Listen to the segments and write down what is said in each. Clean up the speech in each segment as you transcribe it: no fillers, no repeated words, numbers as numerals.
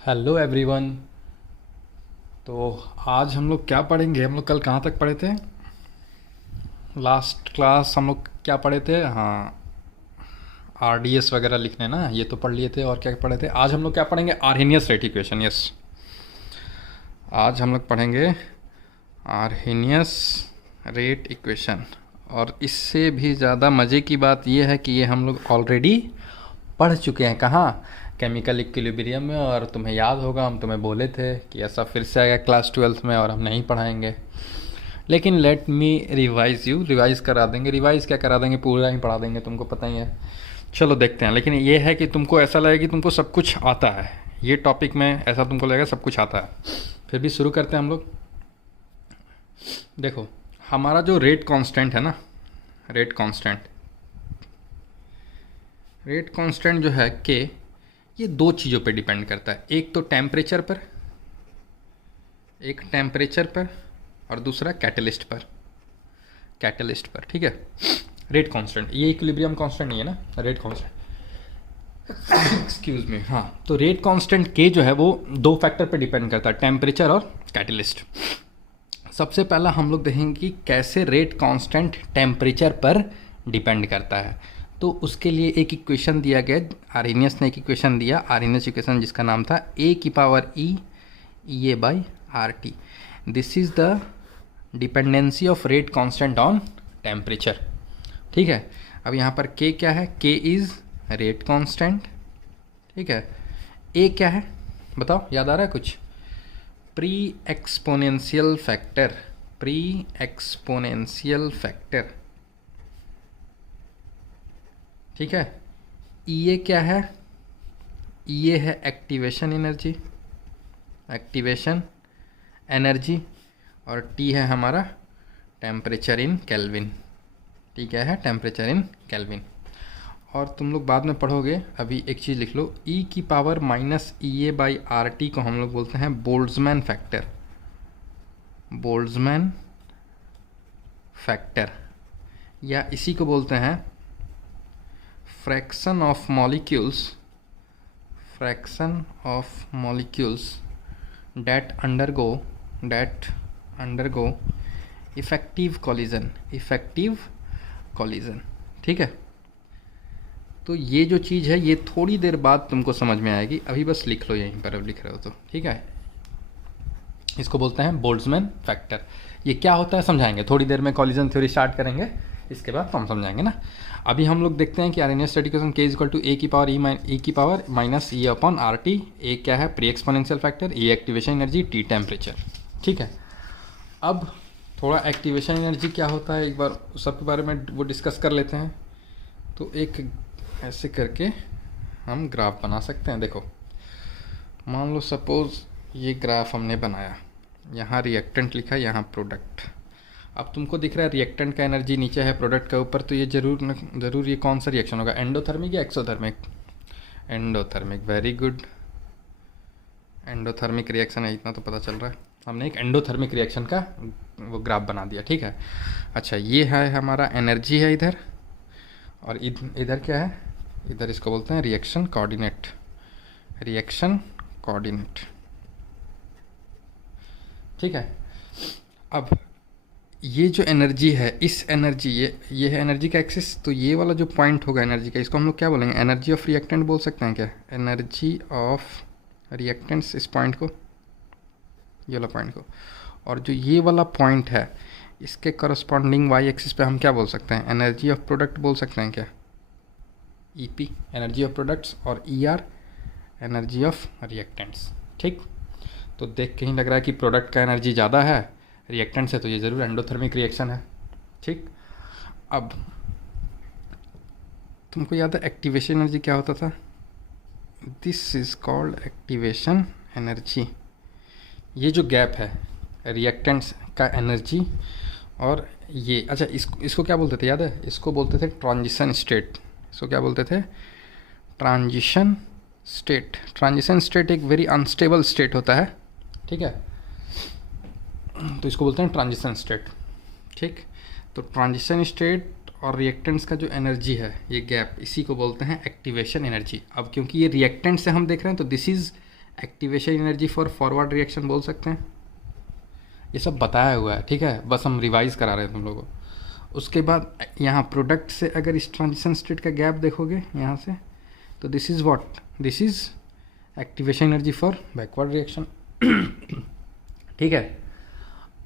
Hello everyone. तो आज हम लोग क्या पढ़ेंगे? हम लोग कल कहाँ तक पढ़े थे? लास्ट क्लास हम लोग क्या पढ़े थे? हाँ, आरडीएस वगैरह लिखने ना, ये तो पढ़ लिए थे। और क्या पढ़े थे? आज हम लोग क्या पढ़ेंगे? Arrhenius rate equation. यस, आज हम लोग पढ़ेंगे आर्हेनियस रेट इक्वेशन। और इससे भी ज़्यादा मज़े की बात ये है कि ये हम लोग ऑलरेडी पढ़ चुके हैं। कहाँ? केमिकल इक्विलिब्रियम में। और तुम्हें याद होगा, हम तुम्हें बोले थे कि ऐसा फिर से आएगा क्लास 12th में और हम नहीं पढ़ाएंगे। लेकिन let me revise you, revise करा देंगे। रिवाइज क्या करा देंगे, पूरा ही पढ़ा देंगे, तुमको पता ही है। चलो देखते हैं। लेकिन ये है कि तुमको ऐसा लगे कि तुमको सब कुछ आता है, ये टॉपिक में ऐसा तुमको लगेगा सब कुछ आता है। फिर भी शुरू करते हैं हम लोग। देखो, हमारा जो रेट कांस्टेंट है ना, रेट कांस्टेंट, रेट कांस्टेंट जो है के, ये दो चीज़ों पे डिपेंड करता है। एक तो टेम्परेचर पर, एक टेम्परेचर पर, और दूसरा कैटलिस्ट पर, कैटलिस्ट पर। ठीक है, रेट कांस्टेंट, ये इक्विलिब्रियम कांस्टेंट नहीं है ना, रेट कांस्टेंट। Excuse me. हाँ, तो रेट कांस्टेंट के जो है वो दो फैक्टर पे डिपेंड करता है, टेम्परेचर और कैटलिस्ट। सबसे पहला हम लोग देखेंगे कि कैसे रेट कांस्टेंट टेम्परेचर पर डिपेंड करता है। तो उसके लिए एक इक्वेशन दिया गया, आर्हेनियस ने एक इक्वेशन दिया, आर्हेनियस इक्वेशन जिसका नाम था ए की power E A by R T. This is the dependency of rate constant on temperature. ठीक है, अब यहाँ पर के क्या है? के इज़ रेट कांस्टेंट। ठीक है, ए क्या है बताओ, याद आ रहा है कुछ? Pre exponential factor, pre exponential factor. ठीक है, ई क्या है? ई है एक्टिवेशन एनर्जी, एक्टिवेशन एनर्जी। और टी है हमारा टेम्परेचर इन केल्विन। टी क्या है? Temperature in kelvin. और तुम लोग बाद में पढ़ोगे, अभी एक चीज़ लिख लो, ई की power minus E A by R T को हम लोग बोलते हैं बोल्ट्जमैन फैक्टर, बोल्ट्जमैन फैक्टर। या इसी को बोलते हैं fraction of molecules, fraction of molecules that undergo effective collision, effective collision. ठीक है, तो ये जो चीज़ है ये थोड़ी देर बाद तुमको समझ में आएगी, अभी बस लिख लो यहीं पर, अब लिख रहे हो तो ठीक है। इसको बोलते हैं बोल्ट्जमैन फैक्टर। ये क्या होता है समझाएंगे थोड़ी देर में, कॉलिजन थ्योरी स्टार्ट करेंगे, इसके बाद तो हम समझाएंगे ना। अभी हम लोग देखते हैं कि आर्हेनियस रेट इक्वेशन के इज इक्वल टू ए की पावर ई की power minus E upon R T. A क्या है? Pre exponential factor, A activation energy, T temperature. ठीक है, अब थोड़ा एक्टिवेशन एनर्जी क्या होता है एक बार सबके बारे में वो डिस्कस कर लेते हैं। तो एक ऐसे करके हम ग्राफ बना सकते हैं। देखो, मान लो सपोज ये ग्राफ हमने बनाया, यहाँ रिएक्टेंट लिखा, यहाँ प्रोडक्ट। अब तुमको दिख रहा है रिएक्टेंट का एनर्जी नीचे है, प्रोडक्ट का ऊपर, तो ये जरूर ये कौन सा रिएक्शन होगा? एंडोथर्मिक या exothermic? Endothermic, very good, endothermic reaction है, इतना तो पता चल रहा है। हमने एक एंडोथर्मिक रिएक्शन का वो ग्राफ बना दिया। ठीक है, अच्छा ये है हमारा एनर्जी है इधर, और इधर क्या है? इधर इसको बोलते हैं रिएक्शन कोऑर्डिनेट, रिएक्शन कोऑर्डिनेट। ठीक है, अब ये जो एनर्जी है, इस एनर्जी, ये है एनर्जी का एक्सिस, तो ये वाला जो पॉइंट होगा एनर्जी का, इसको हम लोग क्या बोलेंगे? एनर्जी ऑफ रिएक्टेंट बोल सकते हैं क्या? एनर्जी ऑफ रिएक्टेंट्स, इस पॉइंट को, ये वाला पॉइंट को। और जो ये वाला पॉइंट है, इसके करस्पॉन्डिंग वाई एक्सिस पे हम क्या बोल सकते हैं? एनर्जी ऑफ प्रोडक्ट बोल सकते हैं क्या? ईपी, एनर्जी ऑफ प्रोडक्ट्स, और ईआर एनर्जी ऑफ रिएक्टेंट्स। ठीक, तो देख के ही लग रहा है कि प्रोडक्ट का एनर्जी ज़्यादा है रिएक्टेंट से, तो ये ज़रूर एंडोथर्मिक रिएक्शन है। ठीक, अब तुमको याद है एक्टिवेशन एनर्जी क्या होता था? This is called activation energy. ये जो गैप है रिएक्टेंट्स का एनर्जी और ये, अच्छा इसको क्या बोलते थे याद है? इसको बोलते थे ट्रांजिशन स्टेट। इसको क्या बोलते थे? Transition state. ट्रांजिशन स्टेट एक वेरी अनस्टेबल स्टेट होता है। ठीक है, तो इसको बोलते हैं ट्रांजिशन स्टेट। ठीक, तो ट्रांजिशन स्टेट और रिएक्टेंट्स का जो एनर्जी है, ये गैप, इसी को बोलते हैं एक्टिवेशन एनर्जी। अब क्योंकि ये रिएक्टेंट से हम देख रहे हैं, तो this is activation energy for forward reaction बोल सकते हैं। ये सब बताया हुआ है, ठीक है, बस हम रिवाइज करा रहे हैं तुम लोगों को। उसके बाद यहाँ प्रोडक्ट से अगर इस ट्रांजिशन स्टेट का गैप देखोगे यहाँ से, तो this is what, this is activation energy for backward reaction. ठीक है।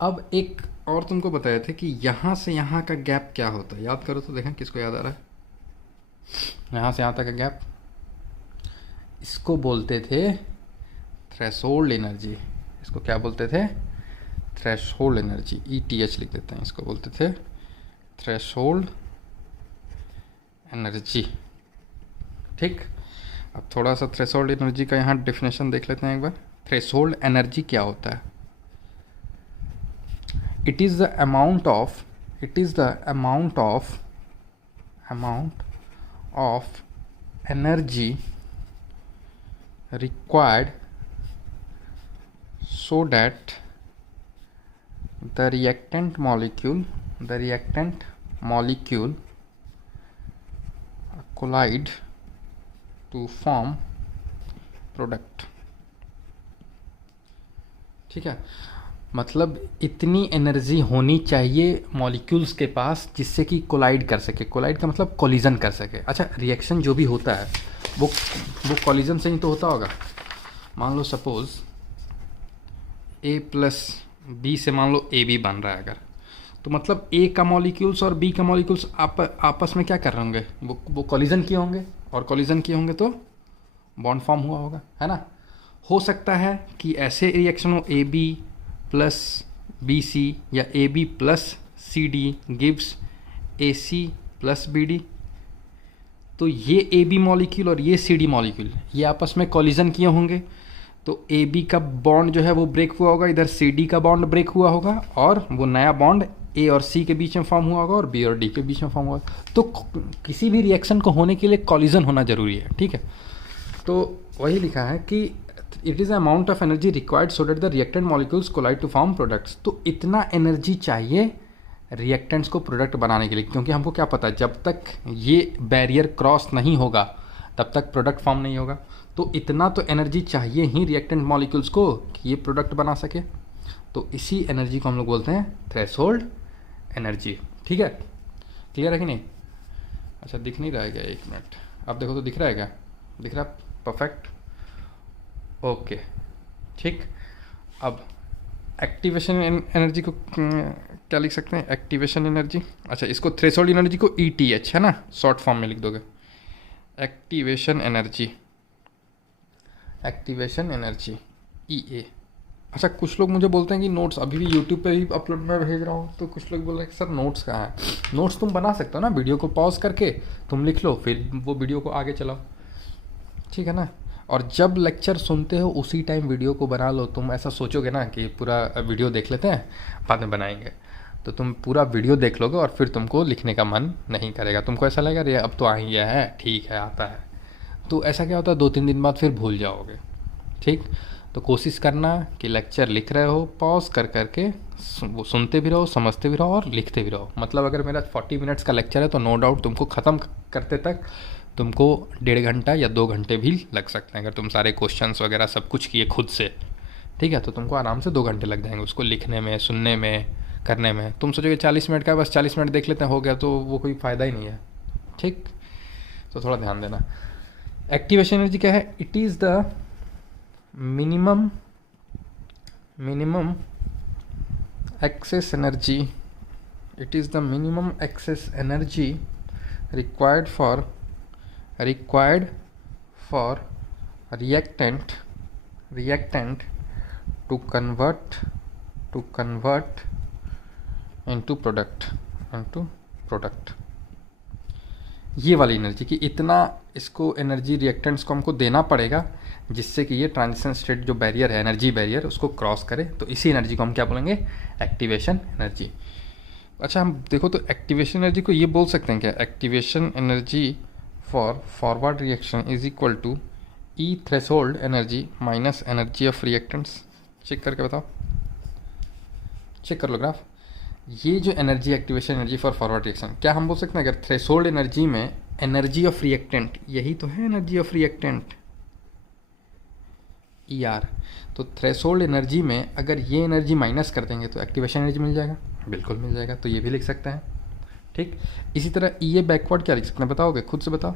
अब एक और तुमको बताए थे कि यहाँ से यहाँ का गैप क्या होता है, याद करो तो देखें किसको याद आ रहा है। यहाँ से यहाँ तक का गैप, इसको बोलते थे थ्रेशोल्ड एनर्जी। इसको क्या बोलते थे, थ्रेशोल्ड एनर्जी, ETH लिख देते हैं, इसको बोलते थे थ्रेशोल्ड एनर्जी। ठीक, अब थोड़ा सा थ्रेशोल्ड एनर्जी का यहाँ डेफिनेशन देख लेते हैं एक बार। थ्रेशोल्ड एनर्जी क्या होता है? It is the amount of energy required so that the reactant molecule collide to form product। ठीक है, मतलब इतनी एनर्जी होनी चाहिए मॉलिक्यूल्स के पास जिससे कि कोलाइड कर सके। कोलाइड का मतलब कोलिजन कर सके। अच्छा, रिएक्शन जो भी होता है वो कोलिजन से ही तो होता होगा। मान लो सपोज A प्लस बी से मान लो AB बन रहा है अगर, तो मतलब A का मॉलिक्यूल्स और B का मॉलिक्यूल्स आपस में क्या कर रहे होंगे, वो कोलिजन किए होंगे, और कोलिजन किए होंगे तो बॉन्ड फॉर्म हुआ होगा, है ना। हो सकता है कि ऐसे रिएक्शन हो AB प्लस BC या AB plus CD gives AC plus BD। तो ये AB मॉलिक्यूल और ये CD मॉलिक्यूल ये आपस में कोलिजन किए होंगे, तो AB का बॉन्ड जो है वो ब्रेक हुआ होगा, इधर CD का बॉन्ड ब्रेक हुआ होगा, और वो नया बॉन्ड A और C के बीच में फॉर्म हुआ होगा और B और D के बीच में फॉर्म हुआ। तो किसी भी रिएक्शन को होने के लिए कोलिजन होना जरूरी है, ठीक है। तो वही लिखा है कि it is amount of energy required so that the reactant molecules collide to form products. तो इतना एनर्जी चाहिए रिएक्टेंट्स को प्रोडक्ट बनाने के लिए, क्योंकि हमको क्या पता है जब तक ये बैरियर क्रॉस नहीं होगा तब तक प्रोडक्ट फॉर्म नहीं होगा। तो इतना तो एनर्जी चाहिए ही रिएक्टेंट मॉलिक्यूल्स को कि ये प्रोडक्ट बना सके। तो इसी एनर्जी को हम लोग बोलते हैं थ्रेशोल्ड एनर्जी। ठीक है, क्लियर है कि नहीं? अच्छा, दिख नहीं रहा है क्या? एक मिनट, अब देखो तो दिख रहा है क्या? दिख रहा? परफेक्ट, ओके, ठीक। अब एक्टिवेशन एनर्जी को क्या लिख सकते हैं? एक्टिवेशन एनर्जी, अच्छा इसको थ्रेशोल्ड एनर्जी को ETH, है ना, शॉर्ट फॉर्म में लिख दोगे। Activation energy EA। अच्छा, कुछ लोग मुझे बोलते हैं कि नोट्स अभी भी यूट्यूब पे भी अपलोड में भेज रहा हूँ, तो कुछ लोग बोल रहे हैं कि सर नोट्स कहाँ है? नोट्स तुम बना सकते हो ना, वीडियो को पॉज करके तुम लिख लो, फिर वो वीडियो को आगे चलाओ, ठीक है ना। और जब लेक्चर सुनते हो उसी टाइम वीडियो को बना लो। तुम ऐसा सोचोगे ना कि पूरा वीडियो देख लेते हैं बाद में बनाएंगे, तो तुम पूरा वीडियो देख लोगे और फिर तुमको लिखने का मन नहीं करेगा। तुमको ऐसा लगेगा अरे अब तो आ ही गया है, ठीक है आता है, तो ऐसा क्या होता है 2-3 दिन बाद फिर भूल जाओगे, ठीक। तो कोशिश करना कि लेक्चर लिख रहे हो पॉज कर करके वो सुनते भी रहो, समझते भी रहो और लिखते भी रहो। मतलब अगर मेरा 40 मिनट्स का लेक्चर है तो नो डाउट तुमको ख़त्म करते तक तुमको 1.5 घंटा या 2 घंटे भी लग सकते हैं। अगर तुम सारे क्वेश्चंस वगैरह सब कुछ किए खुद से, ठीक है, तो तुमको आराम से 2 घंटे लग जाएंगे उसको लिखने में, सुनने में, करने में। तुम सोचोगे 40 मिनट का, बस 40 मिनट देख लेते हैं हो गया, तो वो कोई फ़ायदा ही नहीं है, ठीक। तो थोड़ा ध्यान देना। एक्टिवेशन एनर्जी क्या है? It is the minimum excess energy, it is the minimum excess energy required for reactant to convert into product। ये वाली एनर्जी की इतना इसको एनर्जी रिएक्टेंट्स को हमको देना पड़ेगा जिससे कि ये ट्रांजिशन स्टेट जो बैरियर है, एनर्जी बैरियर, उसको क्रॉस करे। तो इसी एनर्जी को हम क्या बोलेंगे? Activation energy. अच्छा, हम देखो तो एक्टिवेशन एनर्जी को ये बोल सकते हैं क्या? Activation energy for forward reaction is equal to E threshold energy minus energy of reactants. Check करके बताओ, चेक कर लो ग्राफ। ये जो energy activation energy for forward reaction, क्या हम बोल सकते हैं अगर थ्रेशोल्ड एनर्जी में एनर्जी ऑफ रिएक्टेंट, यही तो है energy of reactant, E R. तो थ्रेशोल्ड एनर्जी में अगर ये एनर्जी माइनस कर देंगे तो एक्टिवेशन एनर्जी मिल जाएगा, बिल्कुल मिल जाएगा, तो ये भी लिख सकते हैं। ठीक, इसी तरह ई ए बैकवर्ड क्या लिख सकते हैं, बताओगे, खुद से बताओ।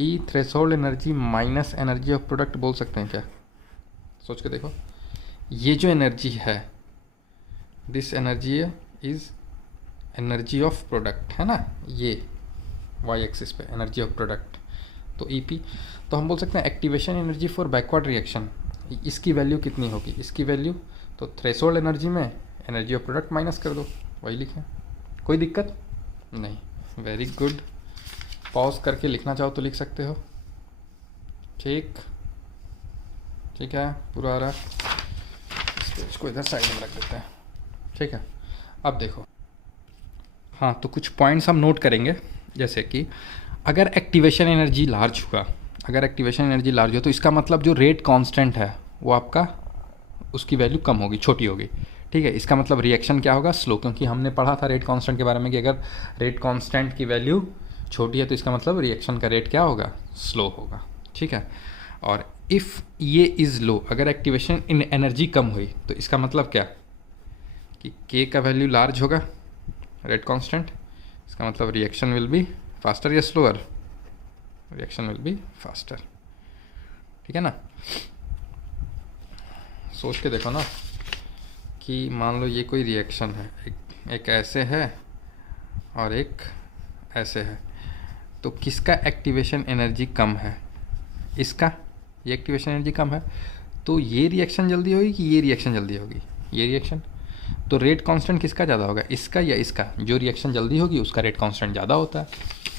E threshold energy minus energy of product बोल सकते हैं क्या, सोच के देखो। ये जो एनर्जी है, this energy is energy of product, है ना, ये वाई एक्सिस पे एनर्जी ऑफ प्रोडक्ट, तो ई पी। तो हम बोल सकते हैं activation energy for backward reaction, इसकी वैल्यू कितनी होगी, इसकी वैल्यू, तो थ्रेशोल्ड एनर्जी में एनर्जी ऑफ प्रोडक्ट माइनस कर दो, वही लिखें, कोई दिक्कत नहीं। वेरी गुड, पॉज करके लिखना चाहो तो लिख सकते हो। ठीक, ठीक है, पूरा आ रहा है, इसको इधर साइड में रख देते हैं। ठीक है, अब देखो, हाँ, तो कुछ पॉइंट्स हम नोट करेंगे, जैसे कि अगर एक्टिवेशन एनर्जी लार्ज हुआ, अगर एक्टिवेशन एनर्जी लार्ज हो तो इसका मतलब जो रेट कांस्टेंट है वो आपका, उसकी वैल्यू कम होगी, छोटी होगी। ठीक है, इसका मतलब रिएक्शन क्या होगा, स्लो, क्योंकि हमने पढ़ा था रेट कांस्टेंट के बारे में कि अगर रेट कांस्टेंट की वैल्यू छोटी है तो इसका मतलब रिएक्शन का रेट क्या होगा, स्लो होगा। ठीक है, और इफ़ ये इज़ लो, अगर एक्टिवेशन इन एनर्जी कम हुई तो इसका मतलब क्या, कि के का वैल्यू लार्ज होगा, रेट कांस्टेंट, इसका मतलब रिएक्शन विल बी फास्टर या slower, reaction will be faster. ठीक है ना, सोच के देखो ना, कि मान लो ये कोई रिएक्शन है, एक ऐसे है और एक ऐसे है, तो किसका एक्टिवेशन एनर्जी कम है, इसका, ये एक्टिवेशन एनर्जी कम है, तो ये रिएक्शन जल्दी होगी कि ये रिएक्शन जल्दी होगी, ये रिएक्शन। तो रेट कांस्टेंट किसका ज़्यादा होगा, इसका या इसका, जो रिएक्शन जल्दी होगी उसका रेट कांस्टेंट ज़्यादा होता है,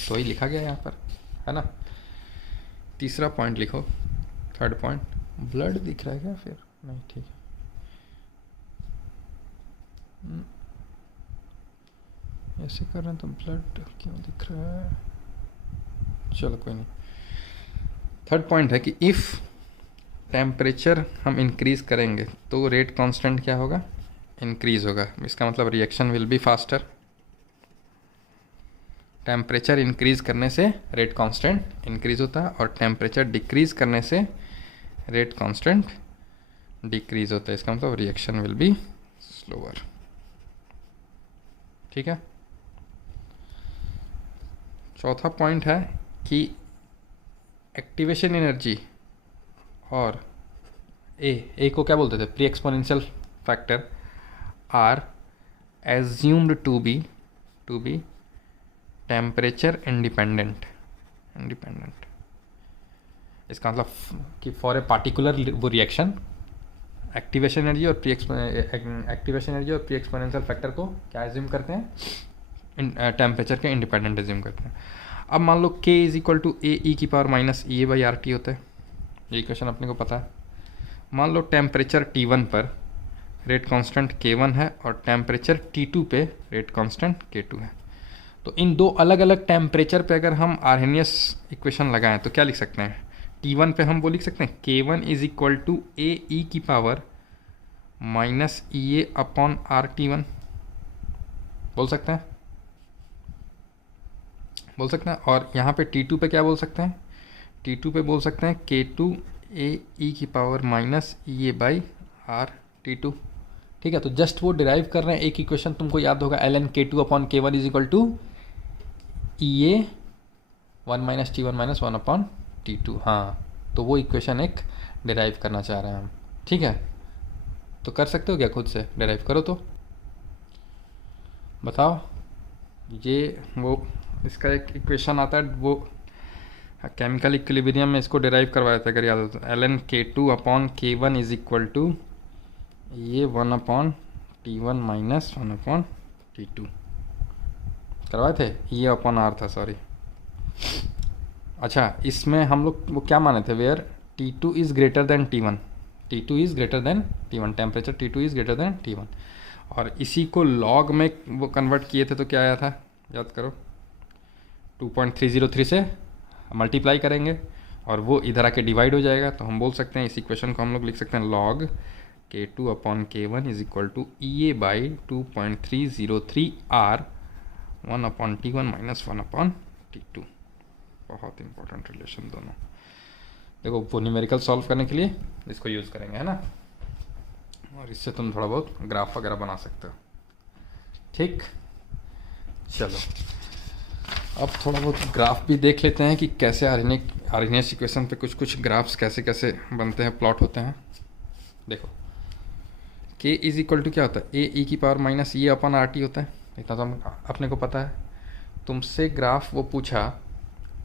तो वही लिखा गया यहाँ पर, है ना। तीसरा पॉइंट लिखो, थर्ड पॉइंट, ब्लड दिख रहा है क्या फिर, नहीं, ठीक है, ऐसे कर रहे हैं तो ब्लड क्यों दिख रहा है, चलो कोई नहीं। थर्ड पॉइंट है कि इफ़ टेम्परेचर हम इंक्रीज़ करेंगे तो रेट कांस्टेंट क्या होगा, इंक्रीज़ होगा, इसका मतलब reaction will be faster. Temperature increase करने से रेट कांस्टेंट इंक्रीज़ होता है, और टेम्परेचर डिक्रीज़ करने से रेट कांस्टेंट डिक्रीज़ होता है, इसका मतलब रिएक्शन विल बी स्लोअर। ठीक है, चौथा पॉइंट है कि एक्टिवेशन एनर्जी और ए को क्या बोलते थे, pre exponential factor, are assumed to be temperature independent, इसका मतलब कि फॉर ए पार्टिकुलर वो रिएक्शन, एक्टिवेशन एनर्जी और प्री एक्सपोनेंशियल फैक्टर को क्या एज्यूम करते हैं, टेम्परेचर के इंडिपेंडेंट एज्यूम करते हैं। अब मान लो k is equal to A E की power minus E A by R T होता है, ये क्वेश्चन अपने को पता है। मान लो टेम्परेचर T1 पर रेट कांस्टेंट K1 है और टेम्परेचर T2 पे रेट कांस्टेंट K2 है, तो इन दो अलग अलग टेम्परेचर पे अगर हम आर्हेनियस इक्वेशन लगाएं तो क्या लिख सकते हैं, T1 पे हम वो लिख सकते हैं K1 is equal to A E की power minus E A upon R T1, बोल सकते हैं, और यहाँ पे T2 पे क्या बोल सकते हैं, T2 पे बोल सकते हैं K2 ए ई की power minus E A by R T2। ठीक है, तो जस्ट वो डिराइव कर रहे हैं, एक इक्वेशन तुमको याद होगा, ln K2 upon K1 is equal to E A 1 minus T1 minus 1 upon T2। हाँ, तो वो इक्वेशन एक डिराइव करना चाह रहे हैं हम। ठीक है, तो कर सकते हो क्या, खुद से डिराइव करो तो बताओ। ये वो इसका एक इक्वेशन आता है, वो केमिकल इक्विलिब्रियम में इसको डिराइव करवाया था अगर याद हो तो, ln K2 upon K1 is equal to ये 1 upon T1 minus 1 upon T2 करवाए थे, ये अपॉन आर था, सॉरी। अच्छा, इसमें हम लोग वो क्या माने थे, where T2 is greater than T1, T2 is greater than T1, temperature T2 is greater than T1, और इसी को लॉग में वो कन्वर्ट किए थे तो क्या आया था, याद करो, 2.303 से मल्टीप्लाई करेंगे और वो इधर आके डिवाइड हो जाएगा, तो हम बोल सकते हैं इस इक्वेशन को हम लोग लिख सकते हैं log K2 upon K1 is equal to E A by 2.303 R 1 upon T1 minus 1 upon T2। बहुत इंपॉर्टेंट रिलेशन दोनों। देखो वो न्यूमेरिकल सॉल्व करने के लिए इसको यूज़ करेंगे, है ना, और इससे तुम थोड़ा बहुत ग्राफ वगैरह बना सकते हो। ठीक, चलो अब थोड़ा बहुत ग्राफ भी देख लेते हैं कि कैसे आर्हेनियस इक्वेशन पे कुछ कुछ ग्राफ्स कैसे कैसे बनते हैं, प्लॉट होते हैं। देखो k इज इक्वल टू क्या होता है, ए ई की पावर माइनस ये अपन आर टी होता है, इतना तो हम अपने को पता है। तुमसे ग्राफ वो पूछा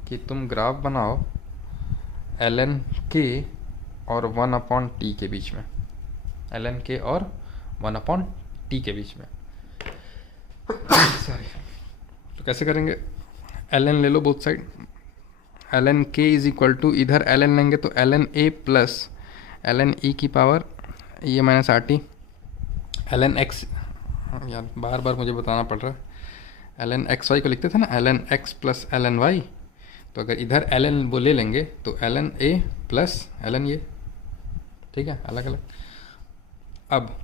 कि तुम ग्राफ बनाओ ln k और 1/t के बीच में, ln k और 1/t के बीच में सॉरी। तो कैसे करेंगे, ln ले लो both side, ln k is equal to इधर ln लेंगे तो ln a plus ln e की पावर ये minus R T, ln x, यार बार बार मुझे बताना पड़ रहा है, ln एक्स वाई को लिखते थे ना ln x plus ln y, तो अगर इधर ln वो ले लेंगे तो ln a प्लस ln ये, ठीक है, अलग अलग। अब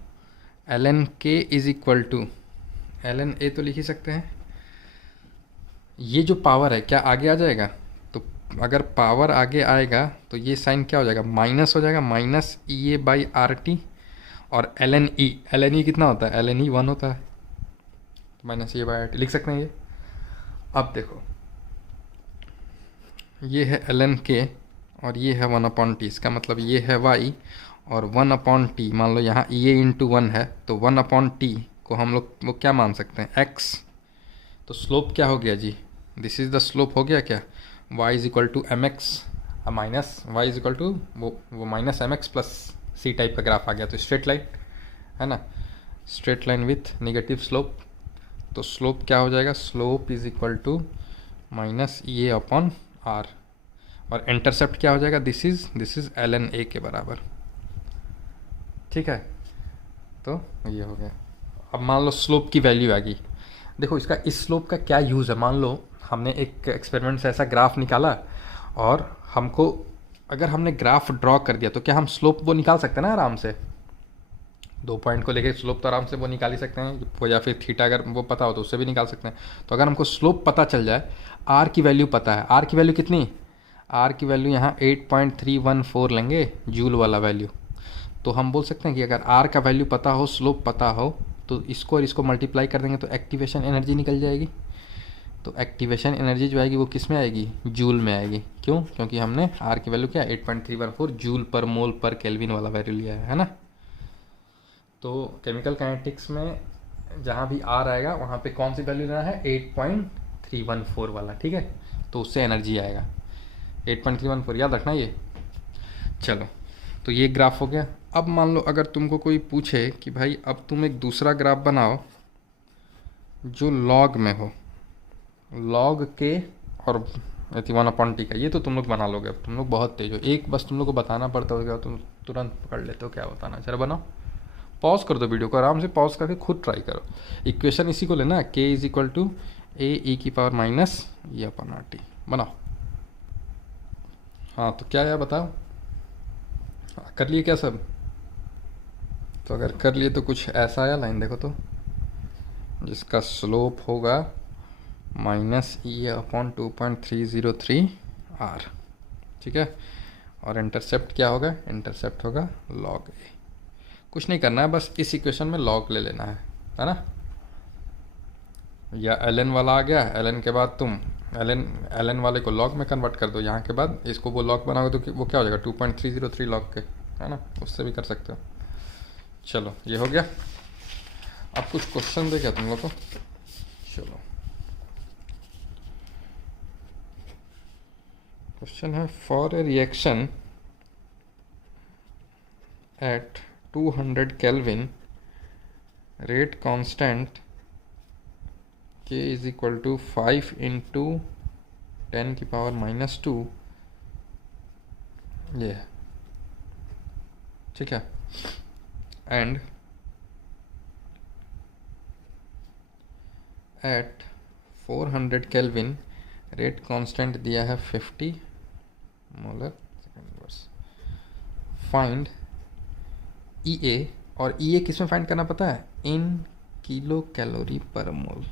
ln k is equal to ln a तो लिख ही सकते हैं, ये जो पावर है क्या आगे आ जाएगा, तो अगर पावर आगे आएगा तो ये साइन क्या हो जाएगा, माइनस हो जाएगा, minus E A by R T, और ln e कितना होता है, ln e 1 होता है, तो माइनस ये बाई आर टी लिख सकते हैं ये। अब देखो ये है ln k और ये है 1/t, इसका मतलब ये है y और 1/t, मान लो यहाँ ये इंटू 1 है तो 1/t को हम लोग वो क्या मान सकते हैं, x, तो स्लोप क्या हो गया जी, दिस इज़ द स्लोप हो गया क्या, y is equal to M X minus Y is equal to वो minus M X plus C type का ग्राफ आ गया, तो स्ट्रेट लाइन है ना, straight line with negative slope, तो स्लोप क्या हो जाएगा, slope is equal to minus A upon R, और इंटरसेप्ट क्या हो जाएगा, दिस इज ln a के बराबर, ठीक है। तो ये हो गया। अब मान लो स्लोप की वैल्यू आ गई, देखो इसका इस स्लोप का क्या यूज़ है, मान लो हमने एक एक्सपेरिमेंट से ऐसा ग्राफ निकाला और हमको अगर हमने ग्राफ ड्रॉ कर दिया तो क्या हम स्लोप वो निकाल सकते हैं ना आराम से, 2 पॉइंट को लेके स्लोप तो आराम से वो निकाल ही सकते हैं, वो या फिर थीटा अगर वो पता हो तो उससे भी निकाल सकते हैं। तो अगर हमको स्लोप पता चल जाए, आर की वैल्यू पता है, आर की वैल्यू कितनी, आर की वैल्यू यहाँ 8.314 लेंगे जूल वाला वैल्यू, तो हम बोल सकते हैं कि अगर आर का वैल्यू पता हो, स्लोप पता हो, तो इसको और इसको मल्टीप्लाई कर देंगे तो एक्टिवेशन एनर्जी निकल जाएगी। तो एक्टिवेशन एनर्जी जो आएगी वो किस में आएगी, जूल में आएगी, क्यों, क्योंकि हमने आर की वैल्यू क्या 8.314 जूल पर मोल पर केल्विन वाला वैल्यू लिया है ना। तो केमिकल काइनेटिक्स में जहाँ भी आर आएगा वहाँ पे कौन सी वैल्यू लेना है, 8.314 वाला, ठीक है, तो उससे एनर्जी आएगा 8.314, याद रखना ये। चलो तो ये ग्राफ हो गया। अब मान लो अगर तुमको कोई पूछे कि भाई अब तुम एक दूसरा ग्राफ बनाओ जो लॉग में हो, लॉग के और 1/t का, ये तो तुम लोग बना लोगे, अब तुम लोग बहुत तेज हो, एक बस तुम लोग को बताना पड़ता होगा, तुम तुरंत पकड़ लेते हो क्या बताना, चलो बनाओ, पॉज कर दो वीडियो को, आराम से पॉज करके खुद ट्राई करो। इक्वेशन इसी को लेना, k is equal to A E की पावर माइनस ये अपन आर टी, बनाओ। हाँ तो क्या है बताओ, कर लिए क्या सब, तो अगर कर लिए तो कुछ ऐसा आया लाइन, देखो तो जिसका स्लोप होगा माइनस ई अपॉन 2.303 आर, ठीक है, और इंटरसेप्ट क्या होगा, इंटरसेप्ट होगा लॉग ए। कुछ नहीं करना है, बस इस इक्वेशन में लॉग ले लेना है ना, या ln वाला आ गया, ln के बाद तुम ln वाले को लॉग में कन्वर्ट कर दो, यहाँ के बाद इसको वो लॉग बनाओगे तो वो क्या हो जाएगा 2.303 लॉग के, है ना, उससे भी कर सकते हो। चलो ये हो गया। अब कुछ क्वेश्चन दे क्या तुम लोग को, चलो क्वेश्चन है, for a reaction at 200 Kelvin rate constant k is equal to 5 into 10 की पावर माइनस 2, ये ठीक है, and at 400 Kelvin rate constant दिया है 50 molar second inverse, find E A, और ई ए किस में फाइंड करना पता है, इन किलो कैलोरी पर मोल।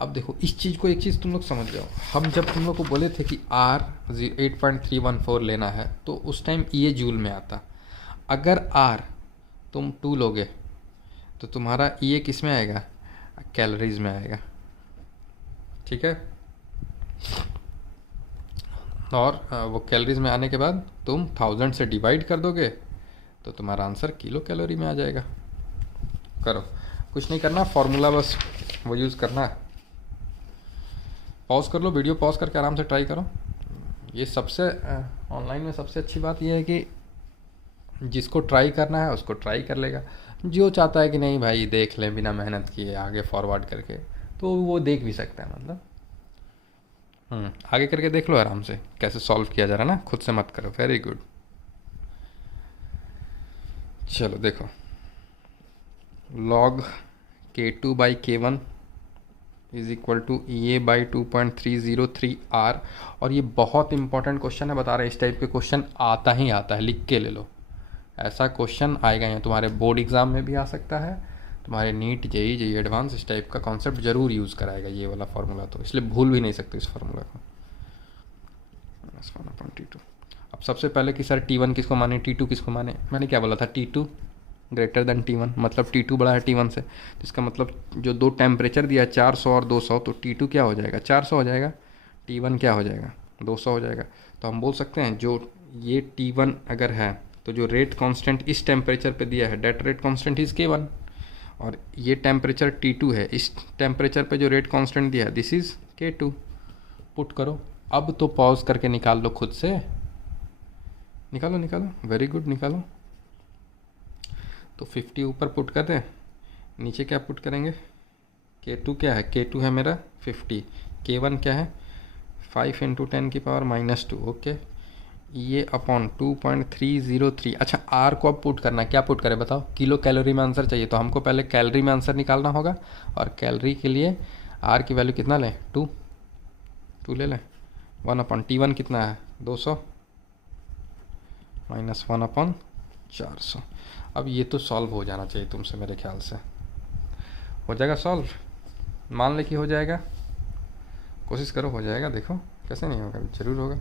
अब देखो इस चीज़ को, एक चीज़ तुम लोग समझ जाओ, हम जब तुम लोग को बोले थे कि R 8.314 लेना है तो उस टाइम ये जूल में आता। अगर R तुम 2 लोगे तो तुम्हारा ये किस में आएगा, कैलोरीज में आएगा, ठीक है। और वो कैलोरीज में आने के बाद तुम 1000 से डिवाइड कर दोगे तो तुम्हारा आंसर किलो कैलोरी में आ जाएगा। करो, कुछ नहीं करना, फॉर्मूला बस वो यूज़ करना है। पॉज कर लो, वीडियो पॉज करके आराम से ट्राई करो। ये सबसे ऑनलाइन में सबसे अच्छी बात यह है कि जिसको ट्राई करना है उसको ट्राई कर लेगा। जो चाहता है कि नहीं भाई देख ले बिना मेहनत किए आगे फॉरवर्ड करके, तो वो देख भी सकता है, मतलब आगे करके देख लो आराम से कैसे सॉल्व किया जा रहा है ना, खुद से मत करो। Very good. चलो देखो, log K2 by K1 is equal to A by 2.303 R। और ये बहुत इंपॉर्टेंट क्वेश्चन है, बता रहे हैं इस टाइप के क्वेश्चन आता ही आता है, लिख के ले लो। ऐसा क्वेश्चन आएगा, यहाँ तुम्हारे बोर्ड एग्जाम में भी आ सकता है, तुम्हारे नीट जेई एडवांस इस टाइप का कॉन्सेप्ट जरूर यूज़ कराएगा ये वाला फार्मूला, तो इसलिए भूल भी नहीं सकते इस फार्मूला को। T2। अब सबसे पहले कि सर T1 किसको माने, T2 किसको माने, मैंने क्या बोला था, T2 ग्रेटर देन T1, मतलब T2 बड़ा है T1 से, तो इसका मतलब जो दो टेम्परेचर दिया है 400 और 200, तो T2 क्या हो जाएगा, 400 हो जाएगा, T1 क्या हो जाएगा, 200 हो जाएगा। तो हम बोल सकते हैं जो ये T1 अगर है तो जो रेट कांस्टेंट इस टेम्परेचर पे दिया है date rate constant is K1, और ये टेम्परेचर T2 है, इस टेम्परेचर पे जो रेट कांस्टेंट दिया है दिस इज K2। पुट करो, अब तो पॉज करके निकाल लो, खुद से निकालो निकालो, वेरी गुड निकालो। तो 50 ऊपर पुट कर दें, नीचे क्या पुट करेंगे, K2 क्या है, K2 है मेरा 50, K1 क्या है 5 × 10 की पावर -2, ओके, ये अपॉन 2.303। अच्छा R को अब पुट करना, क्या पुट करें बताओ, किलो कैलोरी में आंसर चाहिए तो हमको पहले कैलोरी में आंसर निकालना होगा, और कैलोरी के लिए R की वैल्यू कितना लें, 2 ले लें। 1/T1 कितना है 200 -1/400। अब ये तो सॉल्व हो जाना चाहिए तुमसे, मेरे ख्याल से हो जाएगा सॉल्व, मान ले कि हो जाएगा, कोशिश करो हो जाएगा, देखो कैसे नहीं होगा, जरूर होगा।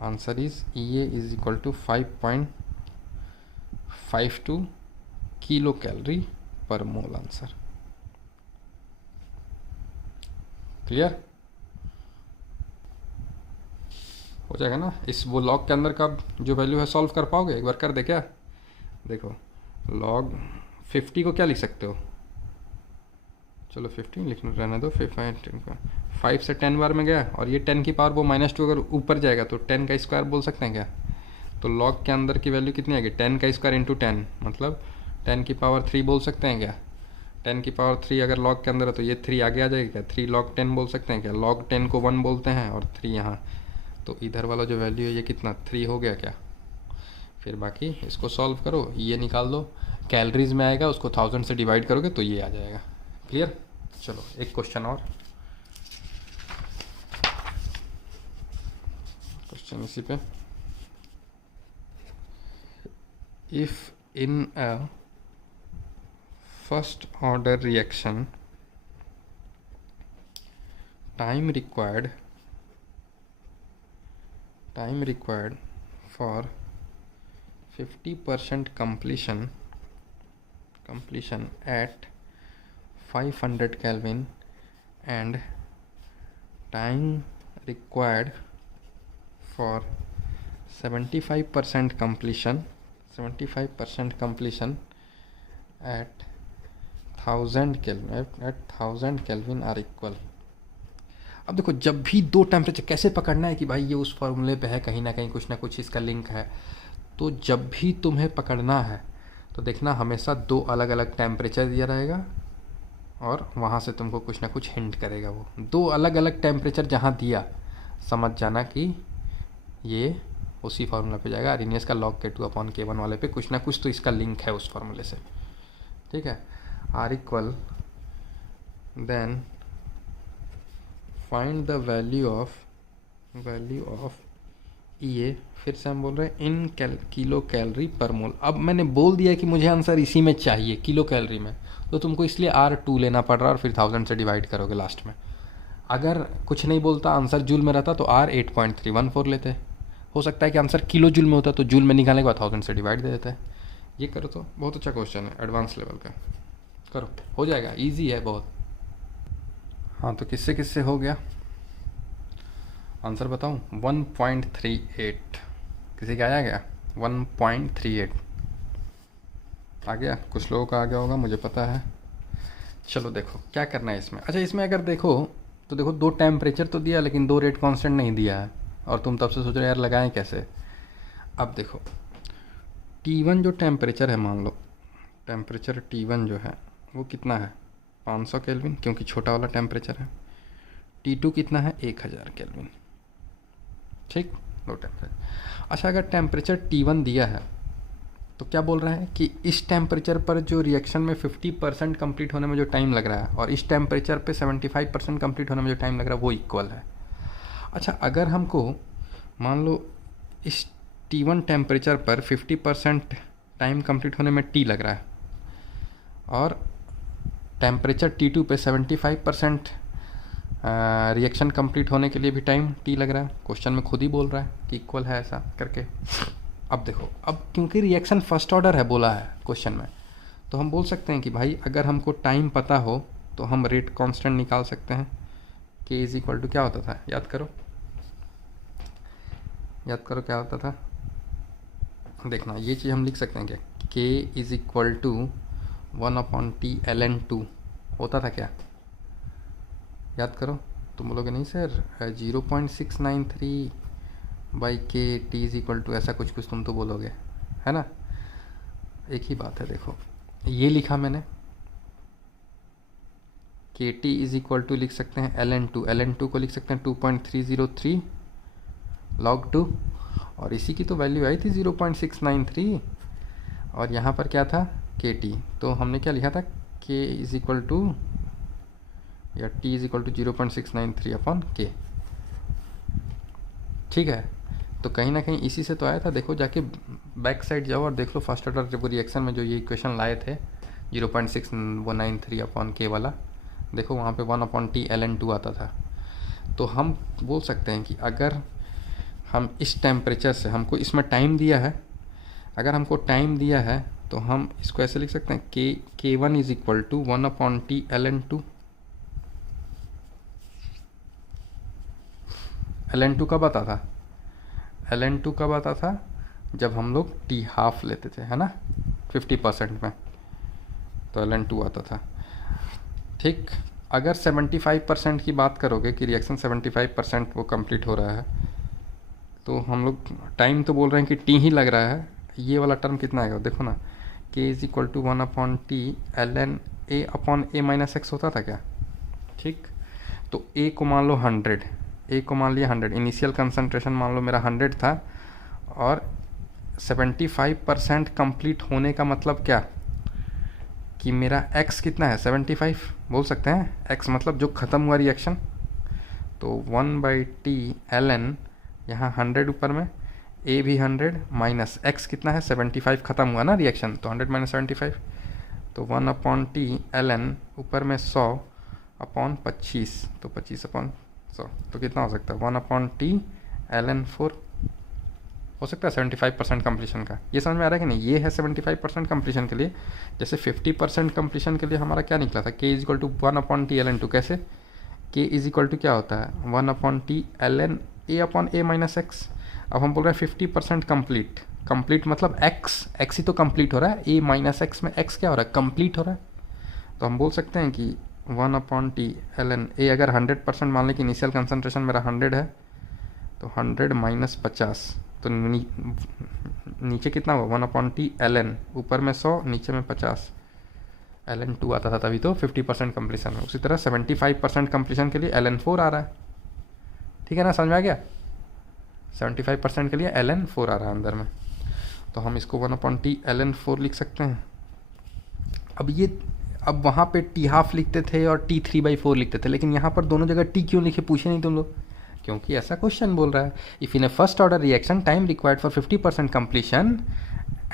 आंसर इज ये is equal to 5.52 kilocalorie per mole answer. Clear हो जाएगा ना। इस वो लॉग के अंदर का जो वैल्यू है सॉल्व कर पाओगे, एक बार कर दे क्या, देखो लॉग 50 को क्या लिख सकते हो, चलो 15 लिखना रहने दो, 5 से 10 बार में गया, और ये 10 की पावर वो -2 अगर ऊपर जाएगा तो 10 का स्क्वायर बोल सकते हैं क्या, तो लॉग के अंदर की वैल्यू कितनी आएगी, 10 का स्क्वायर इंटू 10, मतलब 10 की पावर 3 बोल सकते हैं क्या, 10 की पावर 3 अगर लॉग के अंदर है तो ये 3 आगे आ जाएगा क्या, 3 log 10 बोल सकते हैं क्या, log 10 को 1 बोलते हैं और 3 यहाँ, तो इधर वाला जो वैल्यू है ये कितना 3 हो गया क्या। फिर बाकी इसको सॉल्व करो, ये निकाल दो, कैलोरीज में आएगा, उसको 1000 से डिवाइड करोगे तो ये आ जाएगा। क्लियर। चलो एक क्वेश्चन और, क्वेश्चन इसी पे, if in a first order reaction time required for 50% completion at 500 Kelvin and time required for 75% completion at 1000 Kelvin are equal। अब देखो जब भी दो टेम्परेचर कैसे पकड़ना है कि भाई ये उस फॉर्मूले पे है, कहीं ना कहीं कुछ ना कुछ इसका लिंक है, तो जब भी तुम्हें पकड़ना है तो देखना हमेशा दो अलग अलग टेम्परेचर दिया रहेगा और वहाँ से तुमको कुछ ना कुछ हिंट करेगा, वो दो अलग अलग टेम्परेचर जहाँ दिया समझ जाना कि ये उसी फार्मूला पे जाएगा। आर्हेनियस का log K2/K1 वाले पे कुछ ना कुछ तो इसका लिंक है उस फार्मूले से, ठीक है। R equal then find the value of ये, फिर से हम बोल रहे हैं इन किलो कैलोरी पर मोल। अब मैंने बोल दिया कि मुझे आंसर इसी में चाहिए किलो कैलोरी में, तो तुमको इसलिए R2 लेना पड़ रहा है और फिर 1000 से डिवाइड करोगे लास्ट में, अगर कुछ नहीं बोलता, आंसर जूल में रहता तो R 8.314 लेते। हो सकता है कि आंसर किलो जूल में होता तो जूल में निकालने के बाद 1000 से डिवाइड दे देता है। ये करो तो बहुत अच्छा क्वेश्चन है, एडवांस लेवल का। करो, हो जाएगा, इजी है बहुत। हाँ तो किससे किससे हो गया आंसर बताऊँ? 1.38। किसी का आया क्या? 1.38 आ गया। कुछ लोगों का आ गया होगा, मुझे पता है। चलो देखो क्या करना है इसमें। अच्छा, इसमें अगर देखो तो देखो, दो टेम्परेचर तो दिया लेकिन दो रेट कांस्टेंट नहीं दिया है, और तुम तब से सोच रहे हो यार लगाएं कैसे। अब देखो T1 जो टेम्परेचर है, मान लो टेम्परेचर T1 जो है वो कितना है? 500 केल्विन, क्योंकि छोटा वाला टेम्परेचर है। T2 कितना है? 1000 केल्विन। ठीक, दो टेम्परेचर। अच्छा, अगर टेम्परेचर T1 दिया है तो क्या बोल रहा है कि इस टेम्परेचर पर जो रिएक्शन में 50% कंप्लीट होने में जो टाइम लग रहा है और इस टेम्परेचर पे 75% कंप्लीट होने में जो टाइम लग रहा है वो इक्वल है। अच्छा, अगर हमको मान लो इस T1 टेम्परेचर पर 50% टाइम कंप्लीट होने में T लग रहा है और टेम्परेचर T2 पे 75% रिएक्शन कंप्लीट होने के लिए भी टाइम T लग रहा है। क्वेश्चन में खुद ही बोल रहा है कि इक्वल है ऐसा करके। अब देखो, अब क्योंकि रिएक्शन फर्स्ट ऑर्डर है बोला है क्वेश्चन में, तो हम बोल सकते हैं कि भाई अगर हमको टाइम पता हो तो हम रेट कांस्टेंट निकाल सकते हैं। K इज इक्वल टू क्या होता था? याद करो, याद करो क्या होता था। देखना, ये चीज़ हम लिख सकते हैं क्या? K is equal to 1/T ln2 होता था क्या? याद करो। तुम बोलोगे नहीं सर 0.693 बाई के टी इज इक्वल टू ऐसा कुछ कुछ तुम तो बोलोगे, है ना। एक ही बात है। देखो ये लिखा मैंने, के टी इज इक्वल टू लिख सकते हैं ln2 को लिख सकते हैं 2.303 log 2, और इसी की तो वैल्यू आई थी 0.693, और यहाँ पर क्या था? के टी। तो हमने क्या लिखा था? के इज इक्वल टू या T is equal to 0.693 upon K. ठीक है, तो कहीं ना कहीं इसी से तो आया था। देखो जाके बैक साइड जाओ और देख लो फर्स्ट ऑर्डर रिएक्शन में जो ये इक्वेशन लाए थे 0.6193 अपॉन के वाला, देखो वहाँ पे 1/T ln2 आता था। तो हम बोल सकते हैं कि अगर हम इस टेम्परेचर से, हमको इसमें टाइम दिया है, अगर हमको टाइम दिया है तो हम इसको ऐसे लिख सकते हैं K1 is equal to 1/T ln2। ln2 कब आता था? ln2 कब आता था? जब हम लोग T हाफ लेते थे, है ना, 50% में, तो ln2 आता था। ठीक, अगर 75% की बात करोगे कि रिएक्शन 75% वो कंप्लीट हो रहा है, तो हम लोग टाइम तो बोल रहे हैं कि T ही लग रहा है, ये वाला टर्म कितना आएगा देखो ना, K is equal to 1/T ln A upon A minus x होता था क्या? ठीक, तो A को मान लो 100, A को मान लिया 100, इनिशियल कंसंट्रेशन मान लो मेरा 100 था, और 75% कंप्लीट होने का मतलब क्या कि मेरा x कितना है? 75 बोल सकते हैं, x मतलब जो ख़त्म हुआ रिएक्शन। तो 1/T ln, यहाँ 100 ऊपर में, A भी 100 माइनस x कितना है? 75 ख़त्म हुआ ना रिएक्शन, तो 100 माइनस 75, तो 1/T ln ऊपर में 100 अपॉन 25, तो 25/100, तो कितना हो सकता है? 1/T ln 4 हो सकता है 75% कंप्लीशन का। ये समझ में आ रहा है कि नहीं? ये है 75% कंप्लीशन के लिए। जैसे 50% कंप्लीशन के लिए हमारा क्या निकला था? K is equal to 1/T ln2। कैसे? K इज इक्वल टू क्या होता है? 1/T ln A upon A minus x. अब हम बोल रहे हैं 50% कंप्लीट, कंप्लीट मतलब x ही तो कंप्लीट हो रहा है, A माइनस एक्स में x क्या हो रहा है? कंप्लीट हो रहा है। तो हम बोल सकते हैं कि 1/T ln A, अगर 100% मान लें कि इनिशियल कंसनट्रेशन मेरा 100 है, तो 100 माइनस 50, तो नीचे कितना हुआ? 1/T ln, ऊपर में 100 नीचे में 50, ln2 आता था तभी तो 50% कंप्लीशन में। उसी तरह 75% कंप्लीशन के लिए ln4 आ रहा है। ठीक है ना, समझ में आ गया? 75% के लिए ln4 आ रहा है अंदर में, तो हम इसको 1/T ln4 लिख सकते हैं। अब वहाँ पे T हाफ लिखते थे और T 3/4 लिखते थे, लेकिन यहाँ पर दोनों जगह T क्यों लिखे? पूछे नहीं तुम लोग? क्योंकि ऐसा क्वेश्चन बोल रहा है, if in a first order reaction time required for 50% completion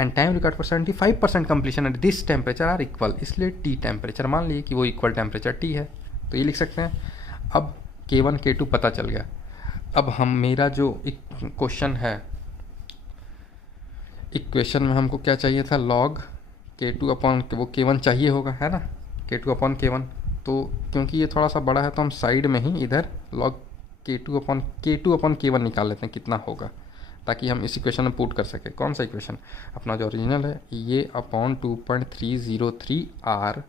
and time required for 75% completion at this temperature are equal, इसलिए T टेम्परेचर मान लिए कि वो इक्वल टेम्परेचर T है, तो ये लिख सकते हैं। अब K1 K2 पता चल गया। अब हम मेरा जो क्वेश्चन है, इक्वेशन में हमको क्या चाहिए था, log K2 अपॉन वो K1 चाहिए होगा, है ना, K2 अपॉन K1। तो क्योंकि ये थोड़ा सा बड़ा है तो हम साइड में ही इधर log K2 अपॉन K1 निकाल लेते हैं कितना होगा, ताकि हम इस इक्वेशन में पुट कर सकें। कौन सा इक्वेशन, अपना जो ओरिजिनल है, ये upon 2.303 R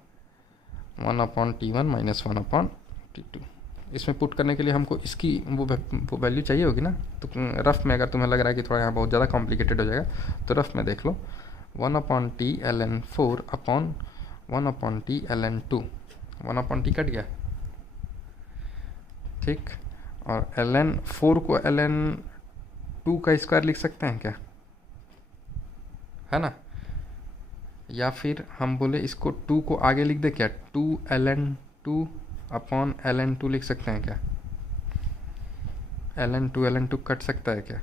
1 upon T1 minus 1 upon T2। इसमें पुट करने के लिए हमको इसकी वो वैल्यू चाहिए होगी ना। तो रफ़ में अगर तुम्हें लग रहा है कि थोड़ा यहाँ बहुत ज़्यादा कॉम्प्लिकेटेड हो जाएगा, तो रफ़ में देख लो, 1 upon T ln 4 upon 1 upon T ln 2, 1 upon T cut गया, ठीक। और ln 4 को ln 2 का स्क्वायर लिख सकते हैं क्या, है ना। या फिर हम बोले इसको 2 को आगे लिख दे क्या, 2 ln 2 अपॉन ln 2 लिख सकते हैं क्या, ln 2 कट सकता है क्या,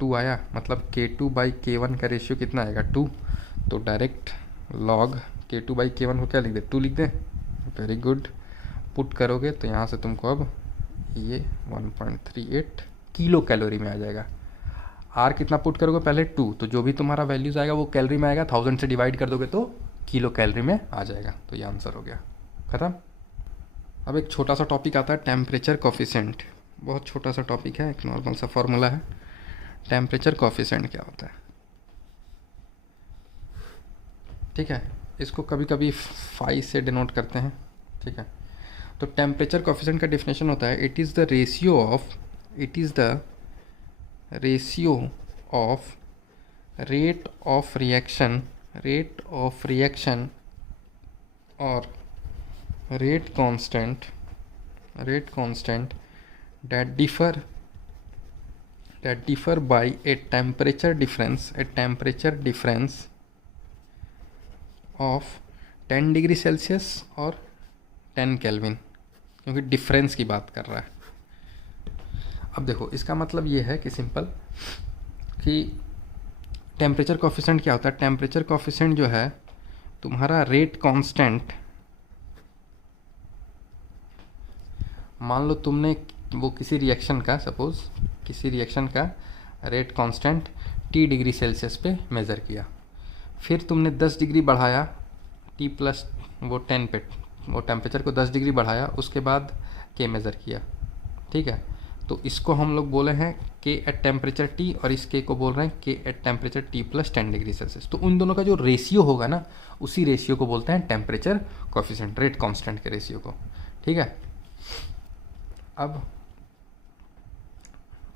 2 आया, मतलब K2 बाई K1 का रेशियो कितना आएगा, 2। तो direct log K2 by K1 को क्या लिख दे, 2 लिख दें। वेरी गुड, पुट करोगे तो यहाँ से तुमको अब ये 1.38 किलो कैलोरी में आ जाएगा। R कितना पुट करोगे, पहले 2, तो जो भी तुम्हारा वैल्यूज़ आएगा वो कैलोरी में आएगा, 1000 से डिवाइड कर दोगे तो किलो कैलोरी में आ जाएगा। तो ये आंसर हो गया, ख़त्म। अब एक छोटा सा टॉपिक आता है टेम्परेचर कोफिशिएंट। बहुत छोटा सा टॉपिक है, एक नॉर्मल सा फॉर्मूला है। टेम्परेचर कोफिशिएंट क्या होता है, ठीक है, इसको कभी कभी फाई से डिनोट करते हैं, ठीक है। तो टेम्परेचर कोफिशिएंट का डेफिनेशन होता है, it is the ratio of rate of reaction और rate constant that differ by a temperature difference of 10 degree Celsius और 10 केल्विन, क्योंकि डिफरेंस की बात कर रहा है। अब देखो इसका मतलब ये है कि सिंपल कि टेम्परेचर कोफिशिएंट क्या होता है। टेम्परेचर कोफिशिएंट जो है तुम्हारा रेट कांस्टेंट, मान लो तुमने वो किसी रिएक्शन का, सपोज किसी रिएक्शन का rate constant T degree Celsius पे मेज़र किया, फिर तुमने 10 डिग्री बढ़ाया T प्लस वो 10 पे, वो टेम्परेचर को 10 डिग्री बढ़ाया, उसके बाद K मेज़र किया, ठीक है। तो इसको हम लोग बोले हैं K एट टेम्परेचर T, और इस K को बोल रहे हैं K at temperature T plus 10 degree Celsius. तो उन दोनों का जो रेशियो होगा ना, उसी रेशियो को बोलते हैं टेम्परेचर कोफिशिएंट, रेट कांस्टेंट के रेशियो को, ठीक है। अब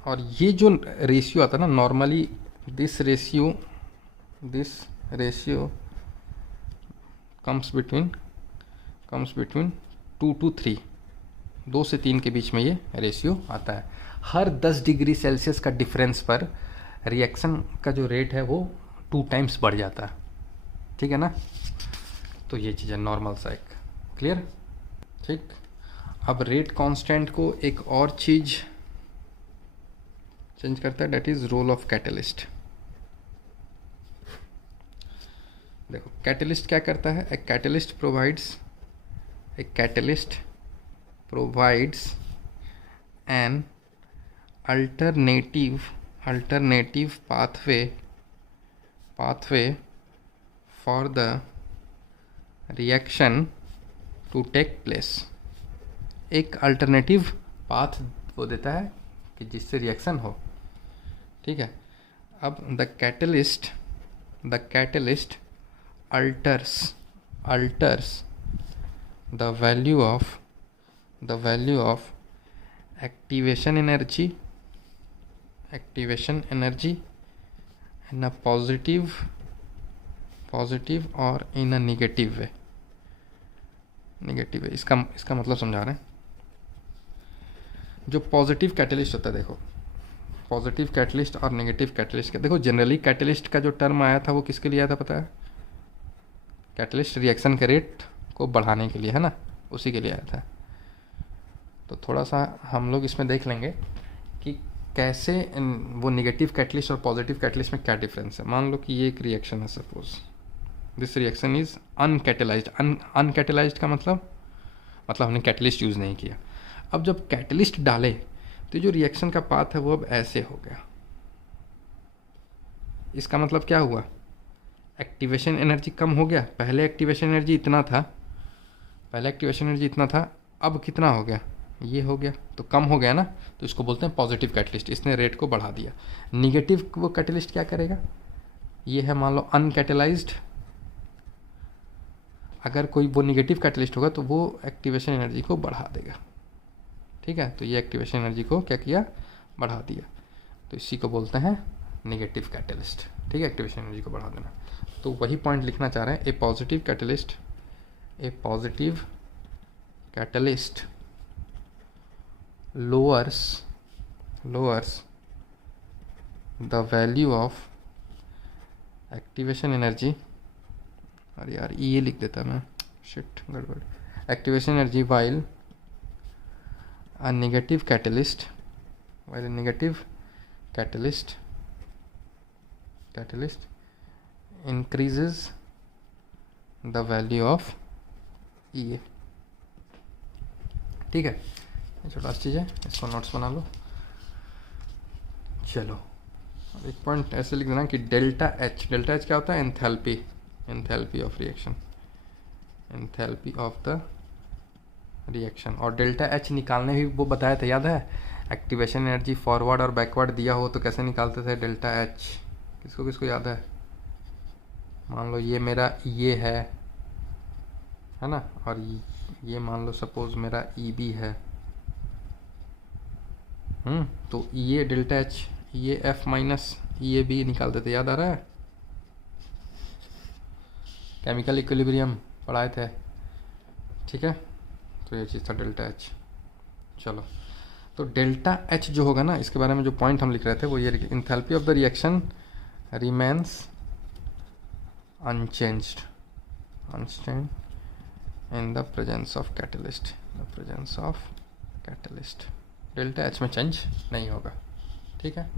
और ये जो रेशियो आता है ना, normally this ratio comes between 2 to 3, 2 से 3 के बीच में ये रेशियो आता है। हर 10 डिग्री सेल्सियस का डिफरेंस पर रिएक्शन का जो रेट है वो 2 टाइम्स बढ़ जाता है, ठीक है ना। तो ये चीज़ है नॉर्मल सा एक, क्लियर, ठीक। अब रेट कांस्टेंट को एक और चीज़ चेंज करता है, that is role of catalyst. देखो कैटलिस्ट क्या करता है, a catalyst provides an alternative pathway for the reaction to take place. एक अल्टरनेटिव पाथ वो देता है कि जिससे रिएक्शन हो, ठीक है। अब the catalyst alters the value of activation energy in a positive or in a negative way। इसका मतलब समझा रहे हैं। जो पॉजिटिव कैटलिस्ट होता है, देखो पॉजिटिव कैटलिस्ट और नेगेटिव कैटलिस्ट का, देखो जनरली कैटलिस्ट का जो टर्म आया था वो किसके लिए आया था पता है, कैटलिस्ट रिएक्शन के रेट को बढ़ाने के लिए, है ना, उसी के लिए आया था। तो थोड़ा सा हम लोग इसमें देख लेंगे कि कैसे वो नेगेटिव कैटलिस्ट और पॉजिटिव कैटलिस्ट में क्या डिफरेंस है। मान लो कि ये एक रिएक्शन है, सपोज दिस रिएक्शन इज़ अनकैटेलाइज्ड। अनकैटेलाइज्ड का मतलब हमने कैटलिस्ट यूज़ नहीं किया। अब जब कैटलिस्ट डाले तो जो रिएक्शन का पाथ है वो अब ऐसे हो गया। इसका मतलब क्या हुआ, एक्टिवेशन एनर्जी कम हो गया। पहले एक्टिवेशन एनर्जी इतना था, अब कितना हो गया, ये हो गया, तो कम हो गया ना, तो इसको बोलते हैं पॉजिटिव कैटलिस्ट। इसने रेट को बढ़ा दिया। निगेटिव वो कैटलिस्ट क्या करेगा, ये है मान लो अनकैटेलाइज्ड, अगर कोई वो निगेटिव कैटलिस्ट होगा तो वो एक्टिवेशन एनर्जी को बढ़ा देगा। ठीक है, तो ये एक्टिवेशन एनर्जी को क्या किया, बढ़ा दिया, तो इसी को बोलते हैं निगेटिव कैटलिस्ट। ठीक है, एक्टिवेशन एनर्जी को बढ़ा देना। तो वही पॉइंट लिखना चाह रहे हैं, A positive catalyst lowers the value of activation energy, अरे यार ये लिख देता मैं, शिट गड़बड़, activation energy while a negative catalyst increases the value of EA। ठीक है, छोटा सी चीज़ है, इसको नोट्स बना लो। चलो अब एक पॉइंट ऐसे लिख देना कि डेल्टा एच क्या होता है, एंथैल्पी ऑफ द रिएक्शन। और डेल्टा एच निकालने भी वो बताया था, याद है, एक्टिवेशन एनर्जी फॉरवर्ड और बैकवर्ड दिया हो तो कैसे निकालते थे डेल्टा एच, किसको याद है। मान लो ये मेरा ये है ना, और ये मान लो सपोज मेरा ई बी है, तो ये डेल्टा एच, ये एफ माइनस ये बी निकालते थे, याद आ रहा है, केमिकल इक्विलिब्रियम पढ़ाए थे। ठीक है, तो ये चीज़ था डेल्टा एच। चलो, तो डेल्टा एच जो होगा ना, इसके बारे में जो पॉइंट हम लिख रहे थे वो ये, enthalpy of the reaction remains unchanged in the presence of catalyst, delta H में चेंज नहीं होगा। ठीक है।